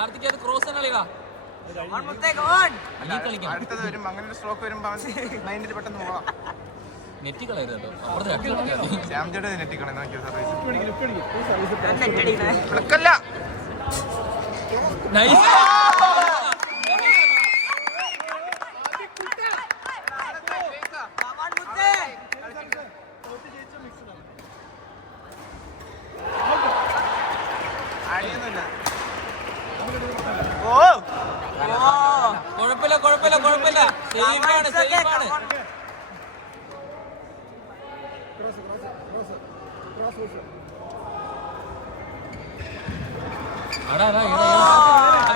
കാർത്തിക് അത് ക്രോസ് തന്നെ കളിക്കാ. അടുത്തത് വരും അങ്ങനെ ഒരു സ്ട്രോക്ക് വരുമ്പോ മൈൻഡിൽ പെട്ടെന്ന് പോകാം. നെറ്റി കളയരുത് കേട്ടോ. ശ്യാംജയുടെ നെറ്റി കളയുന്ന സർവീസ് കുഴപ്പമില്ല. സേഫാണ്.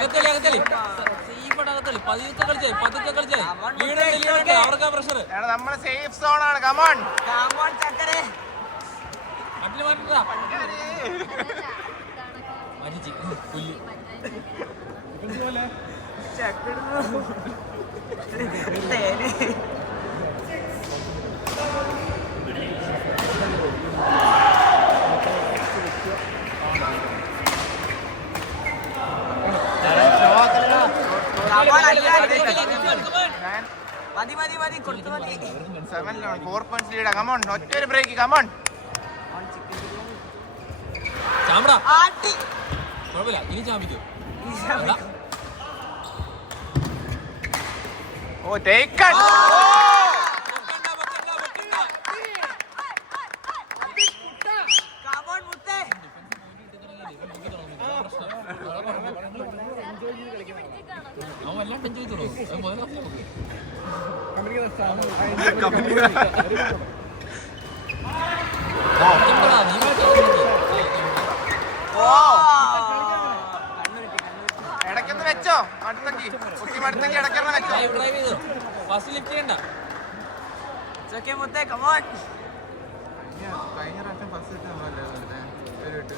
അകത്തല്ലേ പതുക്കെ കളിച്ചായി. അവർക്കാ പ്രഷർ. നമ്മളെ സേഫ് സോണാണ്. കമോൺ അട്ടില് മാറ്റിട്ടാ മരിച്ച് പുല്ല്. ഒറ്റൊരു ബ്രേക്ക്. കമോൺ ചാമ്പടാ. കുഴപ്പമില്ല, ഇനി ചാമ്പിക്കോ. ഓ ടേക്ക് അവൻ വല്ലാണ്ട് എൻജോയ് ചെയ്തോളൂ. ഇടയ്ക്കൊന്ന് വെച്ചോ. മടുത്തക്കി ഇടയ്ക്കൊന്ന് വെച്ചോ. ഡ്രൈവ് ചെയ്തോ. ഫസ്റ്റ് ലിഫ്റ്റ് ചെയ്യണ്ട. കഴിഞ്ഞ പ്രാവശ്യം ഫസ്റ്റ് ഒരു മിനിറ്റ്.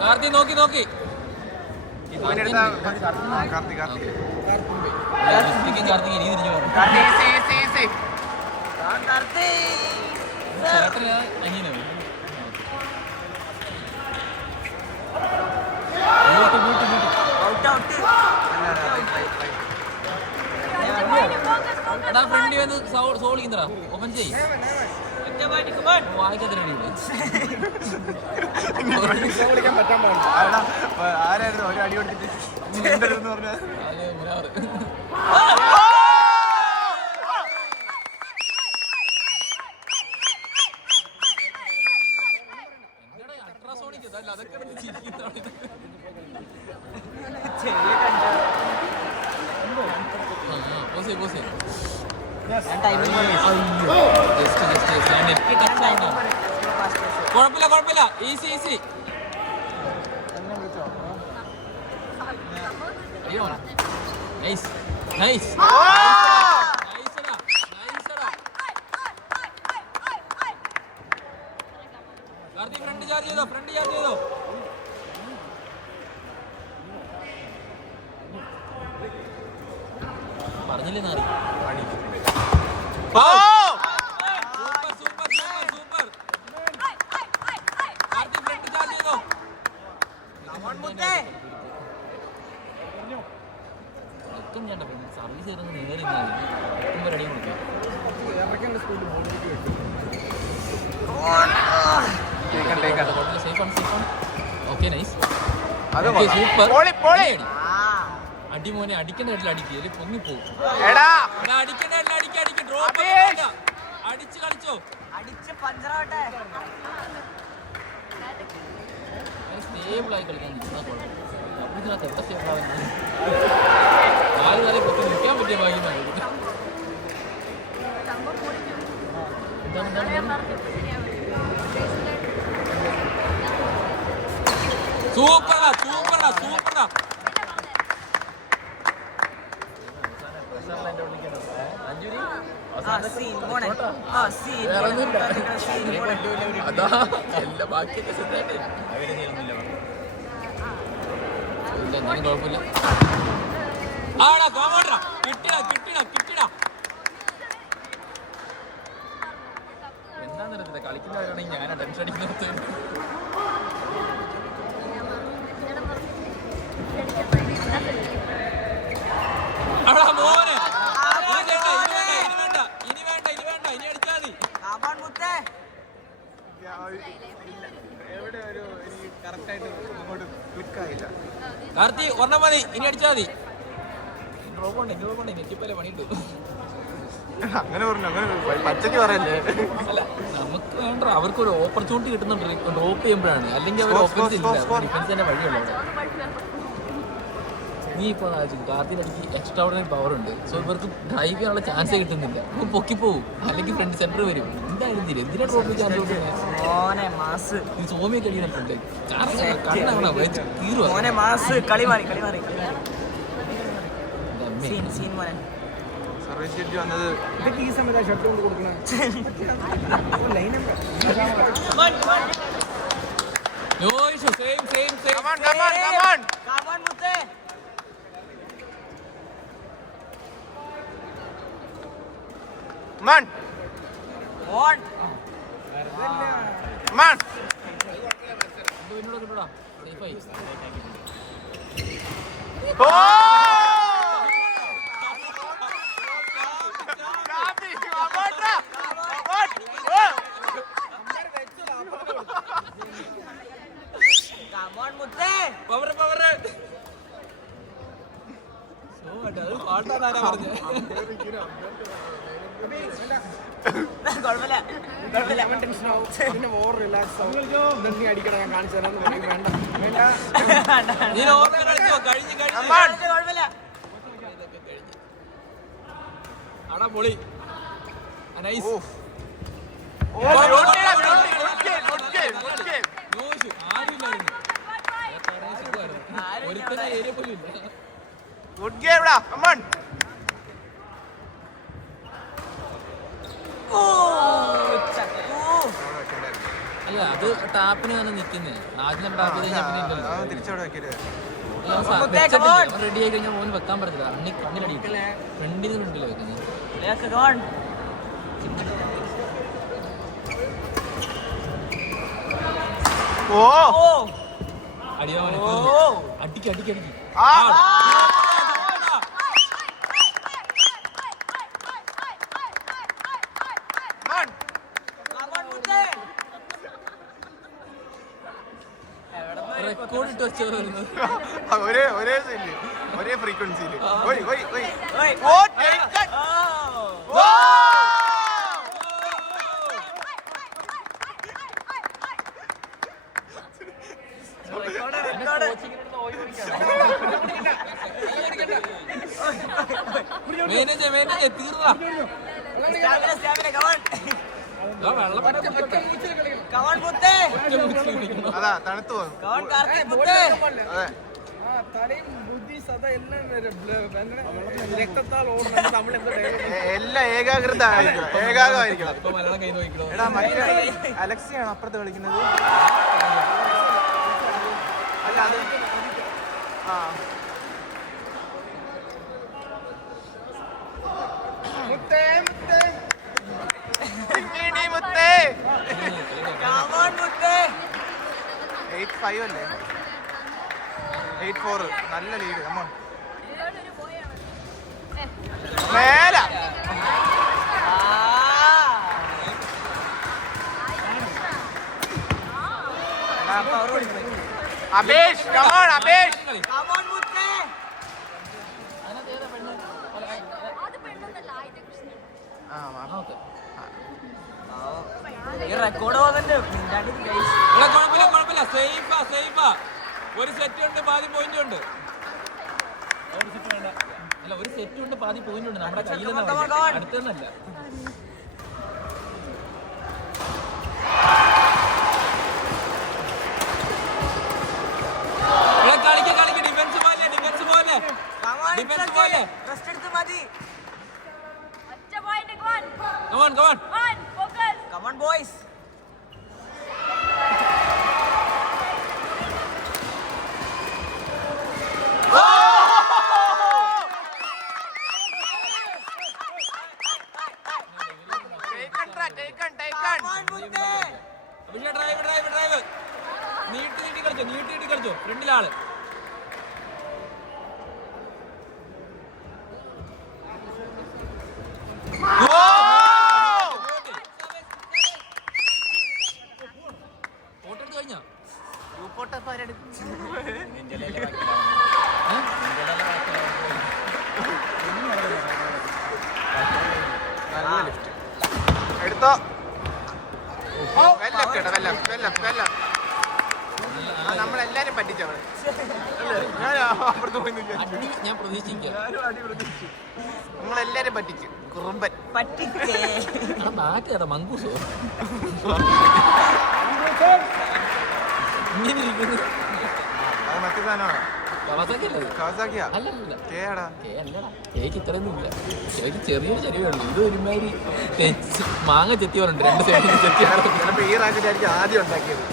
കാർത്തി നോക്കി കാർത്തിക് ഇനി തിരിഞ്ഞു പോകും. അനിയനോ എടാ ഫ്രണ്ടി വന്ന് സോളിക്കുന്നടാ. ഓപ്പൺ ചെയ്യ്. ആരായിരുന്നു ഒരു അടി കൊടുത്തിട്ട് അൾട്രാസോണിക് അതൊക്കെ കുഴപ്പമില്ല. Easy. Nice. Karthi friend charge ചെയ്തോ. പറഞ്ഞില്ലേ നാറി. ഓക്കെ നൈസ് അത് സൂപ്പർ പോളി പോളി അടിമോനെ അടിക്കേണ്ട ഹെഡിൽ അടിക്കുക അല്ലെങ്കിൽ പൊങ്ങിപ്പോവും എടാ അടിക്കേണ്ട ഹെഡിൽ അടിക്കുക ഡ്രോപ്പ് അടിച്ച് കളിച്ചോ സ്റ്റേബിൾ ആയി കളിക്കാൻ ഇതിനകത്ത് എവിടെ സ്റ്റേബിൾ ആവുന്നത് ആര് കാലം പൊട്ടി നിൽക്കാൻ പറ്റിയ ഭാഗ്യമായി സൂപ്പറാ സൂപ്പറാ സൂപ്പറാ അതാ എല്ലാ ബാക്കിയൊക്കെ സെറ്റായിട്ട് എന്നാലും കുഴപ്പമില്ല ആടാ കോമോഡറാ കിട്ടിടാ എന്താന്നറിയത്തില്ല കളിക്കുന്നവരാണെങ്കിൽ ഞാനാ ടെൻഷൻ അടിക്കുന്നത് അടാ മോനെ ഇനി വേണ്ട ഇനി അടിച്ചാൽ മതി കാർത്തി ഒരെണ്ണം മതി ഇനി അടിച്ചാൽ മതി നെറ്റിപ്പല്ലേ പണിയിട്ടു അങ്ങനെ പറഞ്ഞു അങ്ങനെ പച്ചക്ക് പറയല്ലേ അല്ല നമുക്ക് വേണ്ട അവർക്കൊരു ഓപ്പർച്യൂണിറ്റി കിട്ടുന്നുണ്ട് ഡ്രോപ്പ് ചെയ്യുമ്പോഴാണ് അല്ലെങ്കിൽ അവർ ഓഫൻസ് ഇല്ല ഡിഫൻസിന്റെ വഴിയുള്ളൂ നീ ഇപ്പോൾ കാർത്തിനടിക്ക് എക്സ്ട്രാ ഓർഡിനറി പവർ ഉണ്ട് സോ ഇവർക്ക് ഡ്രൈവ് ചെയ്യാനുള്ള ചാൻസേ കിട്ടുന്നില്ല ഇപ്പം പൊക്കിപ്പോവും അല്ലെങ്കിൽ ഫ്രണ്ട് സെന്റർ വരും എന്തായാലും തീരെ എന്തിനാ ഡ്രോപ്പ് ചാൻസ് കൊടുക്കുന്നത് ഈ സോമിയൊക്കെ അടിക്കുന്നുണ്ട് സർവീസ് ഷെഡ് വന്നത് ഈ സമയത്ത് ഷർട്ട് കൊണ്ട് കൊടുക്കണേ അടിക്കണം ഞാൻ കാണിച്ചു തരാം വേണ്ട അടാ പൊളി നൈസ് ഒരുത്തന്നെ ഏരിയ പോലും ഇല്ല ഗുഡ് ഗെയിം ടാ കമോൺ അല്ല അത് ടാപ്പിന് തന്നെ നിൽക്കുന്നേ ആദ്യം ടാപ്പ് റെഡി ആയി കഴിഞ്ഞാൽ മോന് വെക്കാൻ പറ്റത്തില്ല കണ്ണിലടി ഫ്രണ്ടിൽ വെക്കുന്നത് അടിയാ അടിക്ക് റെക്കോർഡ് ഇട്ട് വെച്ചോ ഒരേ ഫ്രീക്വൻസിയിൽ മേനേജ് തീർന്നാ അതാ തണുത്തു എല്ലാം ഏകാഗ്രമായിരിക്കണം എടാ മറ്റേ അലക്സിയാണ് അപ്പുറത്ത് കളിക്കുന്നത് അല്ല അത് ആ മുത്തേ 8-5 അല്ലേ 8-4 നല്ല ലീഡ് കമോൺ മേല Abesh come on Abesh record പോകുന്നുണ്ട് കുഴപ്പമില്ല സേഫാ ഒരു സെറ്റ് ഉണ്ട് പാതി പോയിന്റ് ഉണ്ട് അല്ല ഒരു സെറ്റ് ഉണ്ട് പാതി പോയിന്റ് ഉണ്ട് നമ്മുടെ കയ്യിൽ അടുത്തൊന്നല്ല കളിക്ക ഡിഫൻസ് പോലെ റെസ്റ്റ് എടുത്ത് മതി come on Come on, boys. Come on, Mutte. Abhishek drive നീട്ടി കളിച്ചോ ഫ്രണ്ടിലാള് എടുത്തോ നമ്മളെല്ലാരും പറ്റിച്ചവളെ ഞാൻ പ്രതീക്ഷിക്കാം നമ്മളെല്ലാരും പറ്റിച്ചു കുറുമ്പൻ നാക്കേടാ മങ്കൂസോ ഇങ്ങനെ ഇരിക്കുന്നു അത് മറ്റു സാധനമാണ് കവാസാക്കിയല്ലേ അല്ലല്ല കേക്ക് ഇത്രയൊന്നും ഇല്ല കേക്ക് ചെറിയൊരു ചെറിയുള്ളൂ ഇത് ഒരുമാതിരി മാങ്ങ ചെത്തി പോലുണ്ട് രണ്ട് സൈഡിൽ ചെത്തി ചിലപ്പോ ഈ റാക്കറ്റായിരിക്കും ആദ്യം ഉണ്ടാക്കിയത്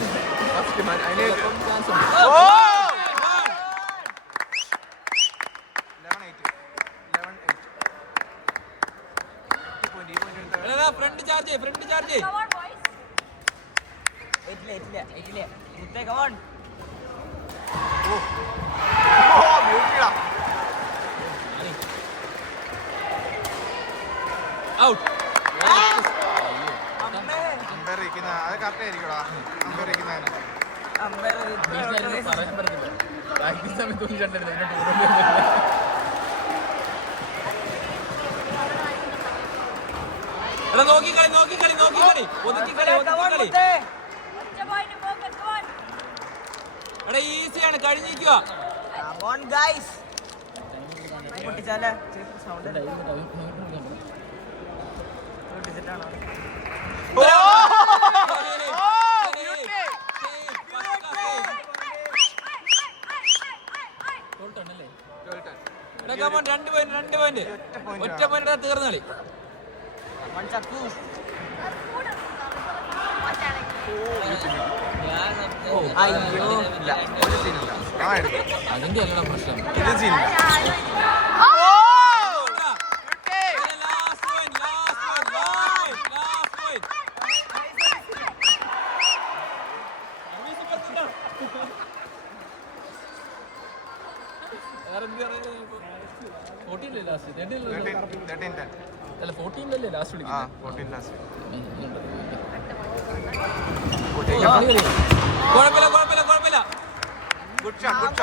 ഫ്രണ്ട് ചാർജ് ഔട്ട് അമ്പയർ ഇരിക്കുന്ന അത് കറക്റ്റ് ആയിരിക്കടാ അമ്പയർ ഇരിക്കുന്നതിന് പറയാൻ പറ്റത്തില്ല പ്രാക്ടീസ് സമയത്ത് നോക്കിക്കളി ഒതുക്കിക്കളി എടാ ഈസിയാണ് കഴിഞ്ഞിരിക്കുക രണ്ട് പോയിന്റ് ഒറ്റ പോയിന്റ് തീർന്ന കളി അതിന്റെ അല്ലടാ പ്രശ്നം അല്ല 14 അല്ലേ ലാസ്റ്റ് വിളിക്കുന്നത് കുഴപ്പമില്ല good shot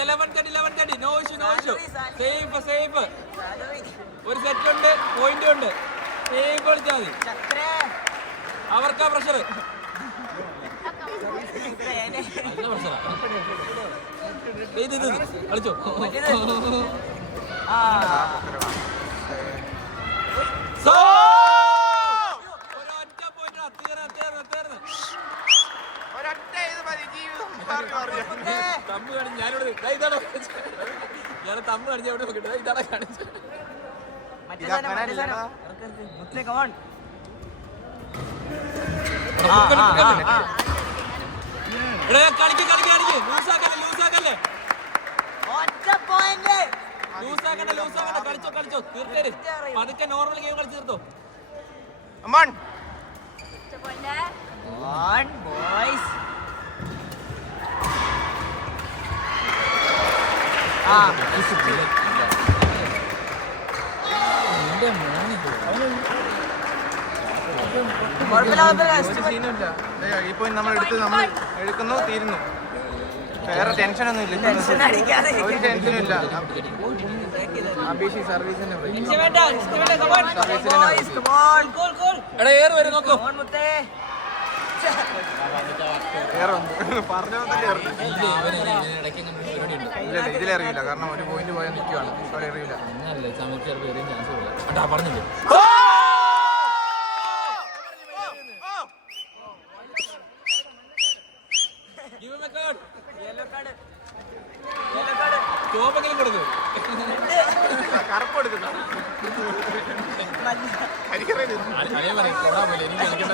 11:30 no issue safe ഒരു സെറ്റ് ഉണ്ട് പോയിന്റ് ഉണ്ട് സേഫ് കളിച്ചാൽ മതി അവർക്കാ പ്രഷർ കളിച്ചോ തമ്പ് കാണി ഞാനോട് ഞാൻ തമ്പ് കാണിച്ച എവിടെ നോക്കിട്ട് ഇതാണ് കാണിച്ചത് കളിച്ചോ തീർത്തേര് പതുക്കെ നോർമൽ ഗെയിം കളിച്ച് തീർത്തോ സീനില്ല ഇപ്പൊ നമ്മൾ എടുക്കുന്നു തീരുന്നു. വേറെ ടെൻഷനൊന്നും ഇല്ല. ടെൻഷൻ അടിക്കാതെ ഒരു ടെൻഷനും ഇല്ല. അഭിഷേക് സർവീസിന് എടാ ഏറ് വരും നോക്കൂ. ഇല്ല, ഇവന് ഇടയ്ക്ക് അങ്ങനെ പരിപാടി ഉണ്ട്. ഇല്ല ഇതിലറിയില്ല, കാരണം ഒരു പോയിന്റ് പോയാൽ നിൽക്കുവാണ്. അറിയില്ല. അങ്ങനല്ലേ സമയത്ത് ചിലപ്പോൾ വരെയും ചാൻസ് ഇല്ല. കേട്ടാ പറഞ്ഞില്ലേ ചോപ്പെങ്കിലും കൊടുക്കും. കറുപ്പ് എടുക്കുന്നു. അതേ പറയും കൊള്ളാൻ പോലെ എനിക്ക് കളിക്കേണ്ട